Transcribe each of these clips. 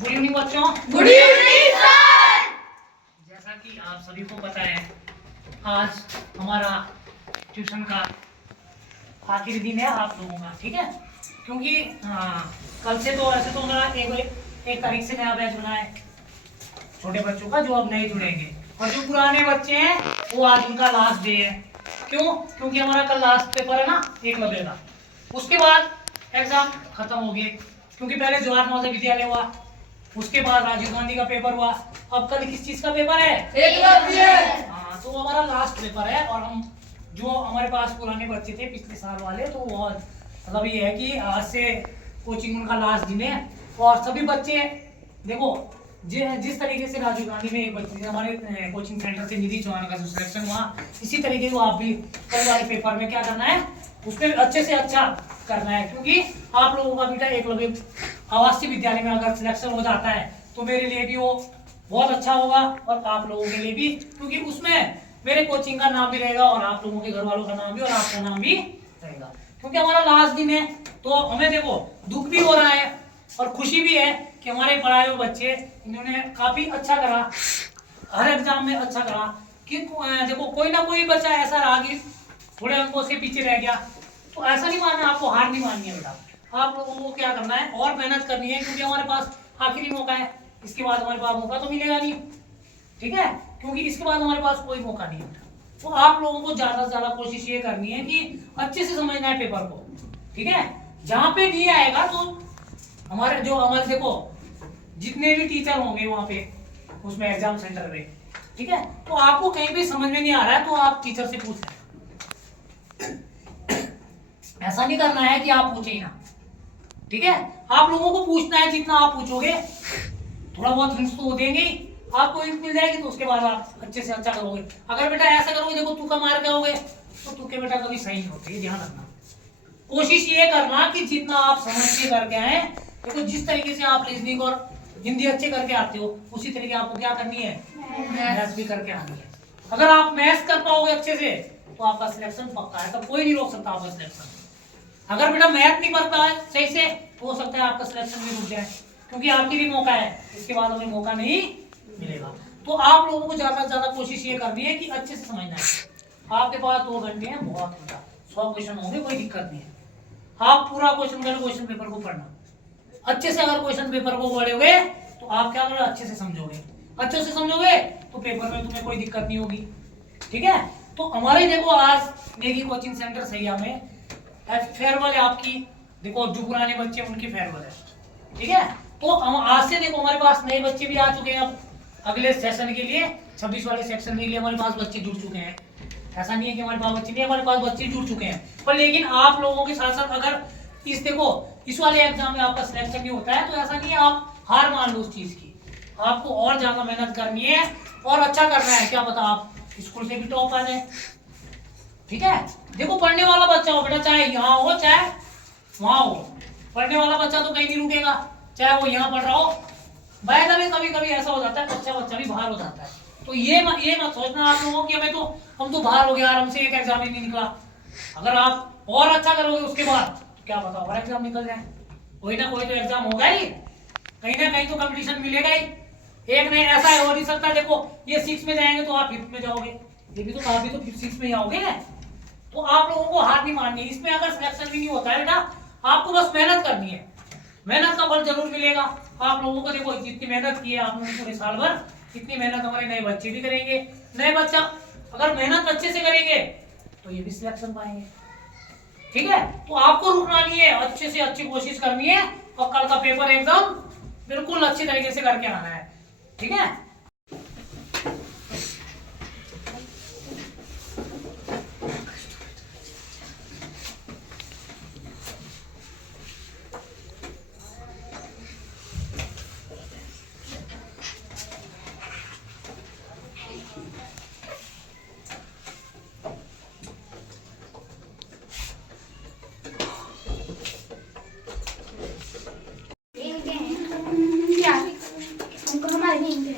Good evening बच्चों। Good evening sir. जैसा कि आप सभी को पता है, आज हमारा ट्यूशन का आखिरी दिन है आप लोगों का, ठीक है। क्योंकि कल से तो ऐसे तो हमारा एक तारीख से नया बैच बना है छोटे बच्चों का, जो अब नए जुड़ेंगे, और जो पुराने बच्चे हैं वो आज उनका लास्ट डे है। क्यों? क्योंकि हमारा कल लास्ट पेपर है ना एकलव्य का, उसके बाद एग्जाम खत्म हो गए। क्योंकि पहले जवाहर नवोदय विद्यालय हुआ, उसके बाद राजीव गांधी का पेपर हुआ, अब कल किस चीज का पेपर है? एकलव्य। हाँ, तो हमारा लास्ट पेपर है। और हम जो हमारे पास पुराने बच्चे थे पिछले साल वाले, तो वो मतलब ये है कि आज से कोचिंग उनका लास्ट दिन है। और सभी बच्चे देखो, जिस तरीके से राजीव गांधी में एक बच्चे हमारे कोचिंग सेंटर से निधि चौहान का जो सिलेक्शन हुआ, इसी तरीके को आप भी कल वाले पेपर में क्या करना है, उसमें अच्छे से अच्छा करना है। क्योंकि आप लोगों का बेटा एकलव्य आवासीय विद्यालय में अगर सिलेक्शन हो जाता है तो मेरे लिए भी वो बहुत अच्छा होगा, और आप लोगों के लिए भी, क्योंकि उसमें मेरे कोचिंग का नाम भी रहेगा और आप लोगों के घर वालों का नाम भी और आपका नाम भी रहेगा। क्योंकि हमारा लास्ट दिन है, तो हमें देखो दुख भी हो रहा है और खुशी भी है कि हमारे पढ़ाए हुए बच्चे इन्होंने काफी अच्छा करा, हर एग्जाम में अच्छा करा। कि देखो कोई ना कोई बच्चा ऐसा रहा कि थोड़े अंकों से पीछे रह गया, तो ऐसा नहीं मानना, आपको हार नहीं माननी है बेटा। आप लोगों को क्या करना है और मेहनत करनी है, क्योंकि हमारे पास आखिरी मौका है। इसके बाद हमारे पास मौका तो मिलेगा नहीं, ठीक है, क्योंकि इसके बाद हमारे पास कोई मौका नहीं है। तो आप लोगों को ज्यादा से ज्यादा कोशिश ये करनी है कि अच्छे से समझना है पेपर को, ठीक है। जहाँ पे नहीं आएगा तो हमारे देखो जितने भी टीचर होंगे वहां पे उसमें एग्जाम सेंटर पे, ठीक है, तो आपको कहीं पे समझ में नहीं आ रहा है तो आप टीचर से पूछ लें। ऐसा नहीं करना है कि आप पूछे ही ना, ठीक है। आप लोगों को पूछना है, जितना आप पूछोगे थोड़ा बहुत हिंट्स तो देंगे, आपको हिंट मिल जाएगी, तो उसके बाद आप अच्छे से अच्छा करोगे। अगर बेटा ऐसा करोगे, देखो तुक्का मार के आओगे, तो तुक्के बेटा कभी सही नहीं होते, ये ध्यान रखना। कोशिश ये करना कि जितना आप समझ के करके आए, देखो जिस तरीके से आप रीजनिंग और हिंदी अच्छे करके आते हो, उसी तरीके आपको क्या करनी है, मैथ्स भी करके आनी है। अगर आप मैथ्स कर पाओगे अच्छे से तो आपका सिलेक्शन पक्का है, तब कोई नहीं रोक सकता आपका सिलेक्शन। अगर बेटा मैथ नहीं पढ़ता है सही से, तो हो सकता है आपका सिलेक्शन भी रुक जाए, क्योंकि आपकी भी मौका है, इसके बाद हमें मौका नहीं मिलेगा। तो आप लोगों को ज्यादा से ज्यादा कोशिश ये करनी है कि अच्छे से समझना है। आपके पास 2 घंटे हैं, बहुत होगा, 100 क्वेश्चन होंगे, कोई दिक्कत नहीं है। आप पूरा क्वेश्चन पेपर को पढ़ना अच्छे से। अगर क्वेश्चन पेपर को पढ़ोगे तो आप क्या करोगे, अच्छे से समझोगे। अच्छे से समझोगे तो पेपर में तुम्हें कोई दिक्कत नहीं होगी, ठीक है। तो हमारे देखो आज नेगी कोचिंग सेंटर सैया में फेयरवेल है आपकी। देखो जो पुराने बच्चे उनकी फेयरवेल है, ठीक है। तो हम आज से देखो हमारे पास नए बच्चे भी आ चुके हैं। अब अगले सेशन के लिए 26 वाले सेक्शन के लिए हमारे पास बच्चे जुड़ चुके हैं। ऐसा नहीं है कि हमारे पास बच्चे नहीं, हमारे पास बच्चे जुड़ चुके हैं। पर लेकिन आप लोगों के साथ साथ अगर इस वाले एग्जाम में आपका सिलेक्शन नहीं होता है, तो ऐसा नहीं है आप हार मान लो उस चीज की। आपको और ज्यादा मेहनत करनी है और अच्छा करना है। क्या पता आप स्कूल से भी टॉप आ जाए, ठीक है। देखो पढ़ने वाला बच्चा हो बेटा, चाहे यहाँ हो चाहे वहां हो, पढ़ने वाला बच्चा तो कहीं नहीं रुकेगा, चाहे वो यहाँ पढ़ रहा हो। बाय द वे कभी कभी ऐसा हो जाता है बच्चा भी बाहर हो जाता है, तो ये मत सोचना आप लोगों की हम तो बाहर हो गया, हमसे एक एग्जाम ही नहीं निकला। अगर आप और अच्छा करोगे उसके बाद तो क्या पता और एग्जाम निकल जाए। कोई ना कोई तो एग्जाम होगा ही, कहीं ना कहीं तो कंपटीशन मिलेगा ही। एक नहीं ऐसा हो नहीं सकता, देखो ये 6 में जाएंगे तो आप 5th में जाओगे, ये भी तो आप भी तो 6 में ही आओगे। तो आप लोगों को हार नहीं माननी। इसमें अगर सिलेक्शन भी नहीं होता है बेटा, आपको बस मेहनत करनी है, मेहनत का फल जरूर मिलेगा। आप लोगों को देखो जितनी मेहनत की है आप लोगों पूरे साल भर, इतनी मेहनत हमारे नए बच्चे भी करेंगे। नए बच्चा अगर मेहनत अच्छे से करेंगे तो ये भी सिलेक्शन पाएंगे, ठीक है। तो आपको रुकना नहीं है, अच्छे से अच्छी कोशिश करनी है और कल का पेपर एकदम बिल्कुल अच्छी तरीके से करके आना है, ठीक है। क्या हमको हमारे नहीं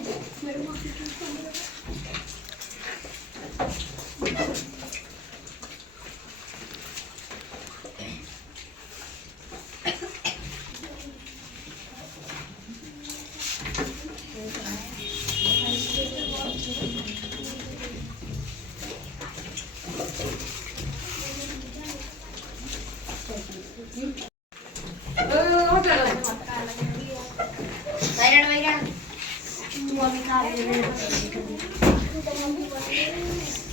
Thank you.